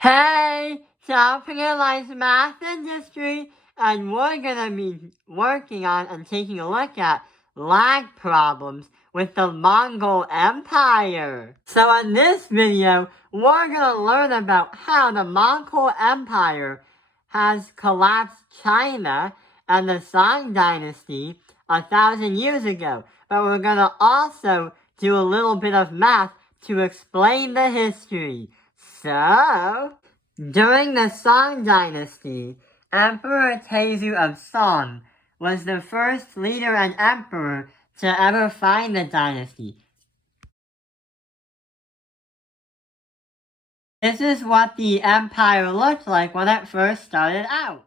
Hey, South Carolina's math industry, and we're gonna be working on and taking a look at lag problems with the Mongol Empire. So in this video, we're gonna learn about how the Mongol Empire has collapsed China and the Song Dynasty 1,000 years ago. But we're gonna also do a little bit of math to explain the history. So, during the Song Dynasty, Emperor Taizong of Song was the first leader and emperor to ever found the dynasty. This is what the empire looked like when it first started out.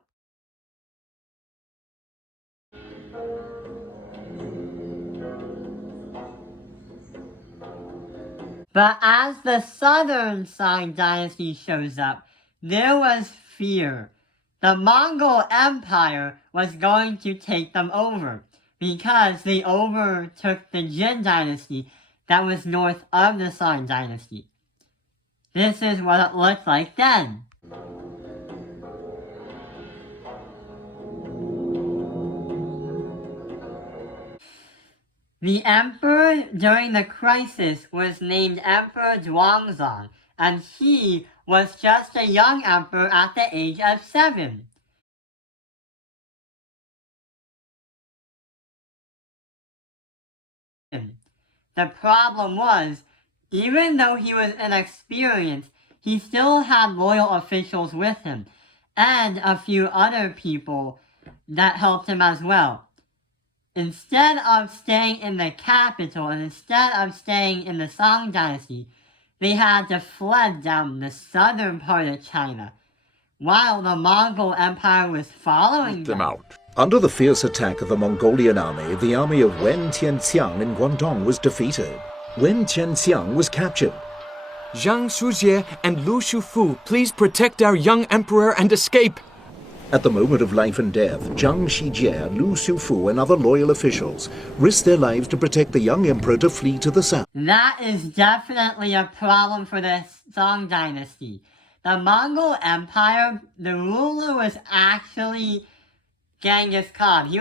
But as the southern Song dynasty shows up, there was fear. The Mongol Empire was going to take them over because they overtook the Jin dynasty that was north of the Song dynasty. This is what it looked like then. The emperor during the crisis was named Emperor Zhuangzong, and he was just a young emperor at the age of 7. The problem was, even though he was inexperienced, he still had loyal officials with him, and a few other people that helped him as well. Instead of staying in the capital and instead of staying in the Song dynasty, they had to fled down the southern part of China, while the Mongol Empire was following them out. Under the fierce attack of the Mongolian army, the army of Wen Tianxiang in Guangdong was defeated. Wen Tianxiang was captured. Zhang Shujie and Lu Shufu, please protect our young emperor and escape. At the moment of life and death, Zhang Shijie, Lu Shufu, and other loyal officials risked their lives to protect the young emperor to flee to the south. That is definitely a problem for the Song dynasty. The Mongol Empire, the ruler was actually Genghis Khan. He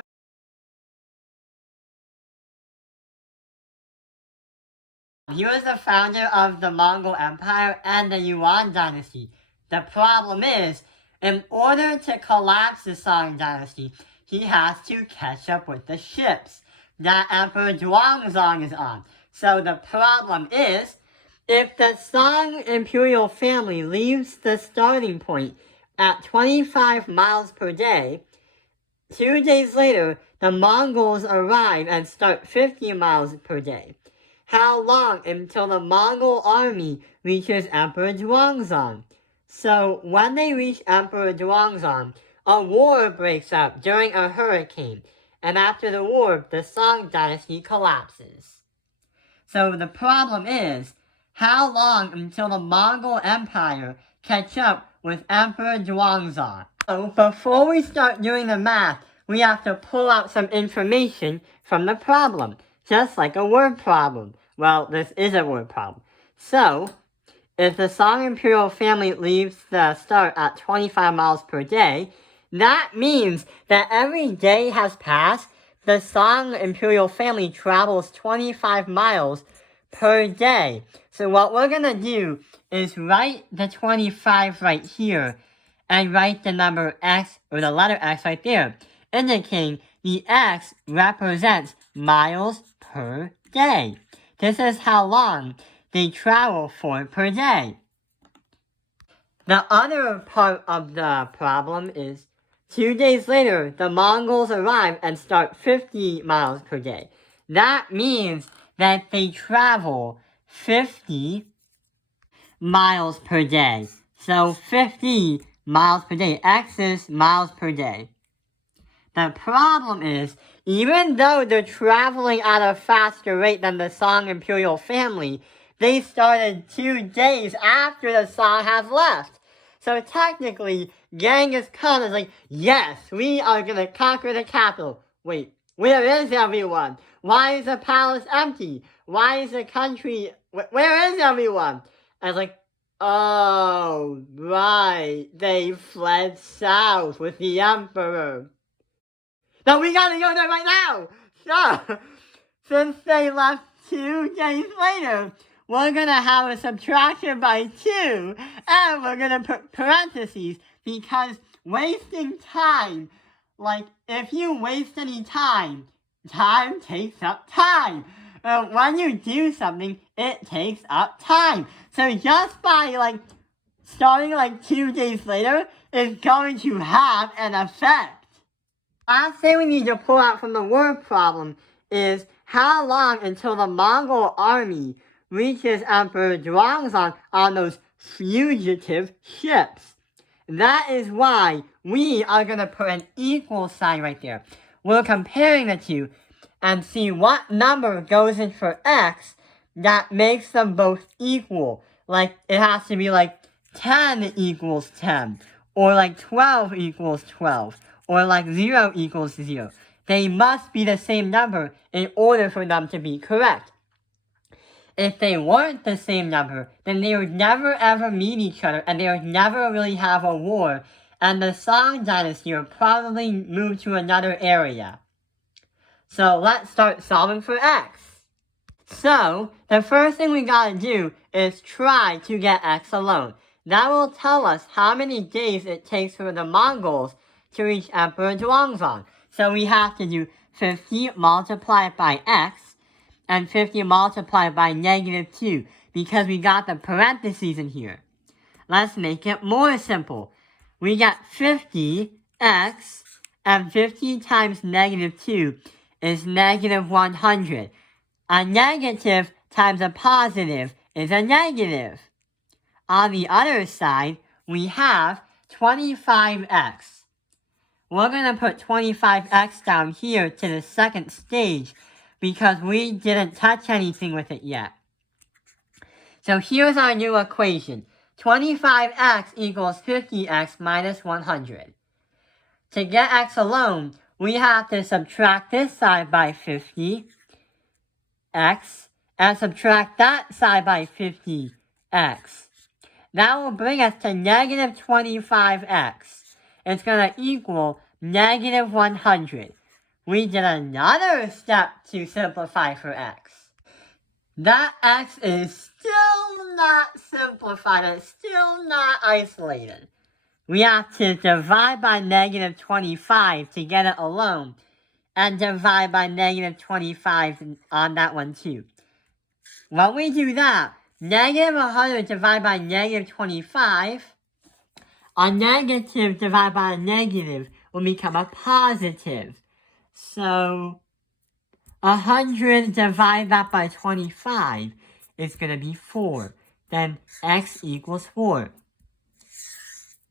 was the founder of the Mongol Empire and the Yuan dynasty. The problem is, in order to collapse the Song dynasty, he has to catch up with the ships that Emperor Zhuangzong is on. So the problem is, if the Song imperial family leaves the starting point at 25 miles per day, 2 days later, the Mongols arrive and start 50 miles per day. How long until the Mongol army reaches Emperor Zhuangzong? So when they reach Emperor Zhuangzong, a war breaks out during a hurricane, and after the war, the Song dynasty collapses. So the problem is, how long until the Mongol Empire catch up with Emperor Zhuangzong? So before we start doing the math, we have to pull out some information from the problem, just like a word problem. Well, this is a word problem. So, if the Song imperial family leaves the start at 25 miles per day, that means that every day has passed, the Song imperial family travels 25 miles per day. So what we're going to do is write the 25 right here, and write the number x, or the letter x right there, indicating the x represents miles per day. This is how long they travel for per day. The other part of the problem is 2 days later, the Mongols arrive and start 50 miles per day. That means that they travel 50 miles per day. So 50 miles per day. X is miles per day. The problem is, even though they're traveling at a faster rate than the Song imperial family, they started 2 days after the Song has left. So technically, Genghis Khan is like, yes, we are going to conquer the capital. Wait, where is everyone? Why is the palace empty? Why is the country, where is everyone? I was like, Oh, right. They fled south with the Emperor. No, we gotta go there right now! So, since they left 2 days later, we're gonna have a subtraction by 2, and we're gonna put parentheses, because wasting time, like, if you waste any time, time takes up time. When you do something, it takes up time. So just by, like, starting, like, 2 days later, is going to have an effect. Last thing we need to pull out from the word problem is how long until the Mongol army reaches Emperor Zhuangzong on those fugitive ships. That is why we are going to put an equal sign right there. We're comparing the two and see what number goes in for x that makes them both equal. Like, it has to be like 10 equals 10, or like 12 equals 12, or like 0 equals 0. They must be the same number in order for them to be correct. If they weren't the same number, then they would never ever meet each other, and they would never really have a war, and the Song Dynasty would probably move to another area. So let's start solving for x. So, the first thing we gotta do is try to get x alone. That will tell us how many days it takes for the Mongols to reach Emperor Zhuangzong. So we have to do 50 multiplied by x, and 50 multiplied by -2, because we got the parentheses in here. Let's make it more simple. We get 50x, and 50 times -2 is -100. A negative times a positive is a negative. On the other side, we have 25x. We're going to put 25x down here to the second stage because we didn't touch anything with it yet. So here's our new equation. 25x equals 50x minus 100. To get x alone, we have to subtract this side by 50x and subtract that side by 50x. That will bring us to negative 25x. It's going to equal negative 100. We did another step to simplify for x. That x is still not simplified. It's still not isolated. We have to divide by negative 25 to get it alone, and divide by negative 25 on that one too. When we do that, negative 100 divided by negative 25, a negative divided by a negative will become a positive. So, 100 divided that by 25 is going to be 4. Then x equals 4.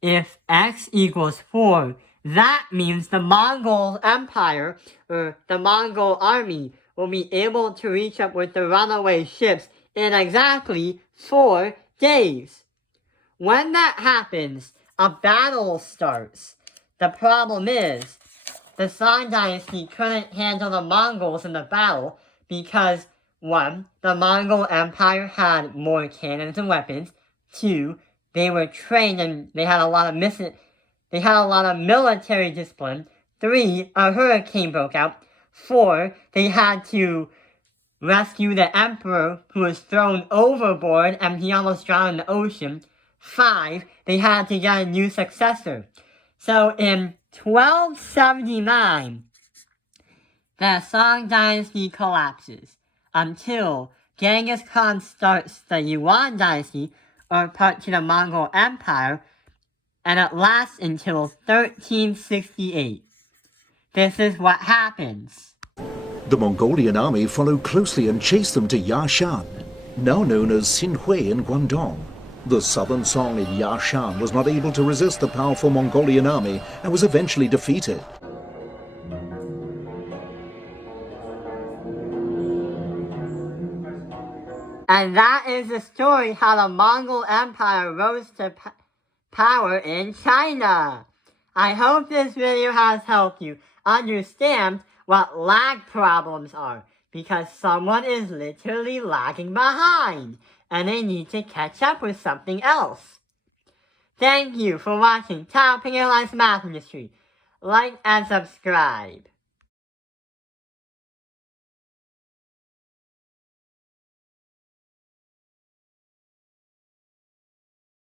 If x equals 4, that means the Mongol Empire, or the Mongol army, will be able to reach up with the runaway ships in exactly 4 days. When that happens, a battle starts. The problem is, the Song Dynasty couldn't handle the Mongols in the battle because 1. The Mongol Empire had more cannons and weapons. 2. They were trained and they had a lot of military discipline. 3. A hurricane broke out. 4. They had to rescue the emperor who was thrown overboard and he almost drowned in the ocean. 5. They had to get a new successor. So in 1279, the Song Dynasty collapses until Genghis Khan starts the Yuan Dynasty, or part to the Mongol Empire, and it lasts until 1368. This is what happens. The Mongolian army followed closely and chased them to Yashan, now known as Xinhui in Guangdong. The southern Song in Yashan was not able to resist the powerful Mongolian army and was eventually defeated. And that is the story how the Mongol Empire rose to power in China. I hope this video has helped you understand what lag problems are, because someone is literally lagging behind. and they need to catch up with something else. Thank you for watching Top Penalized Math Industry. Like and subscribe.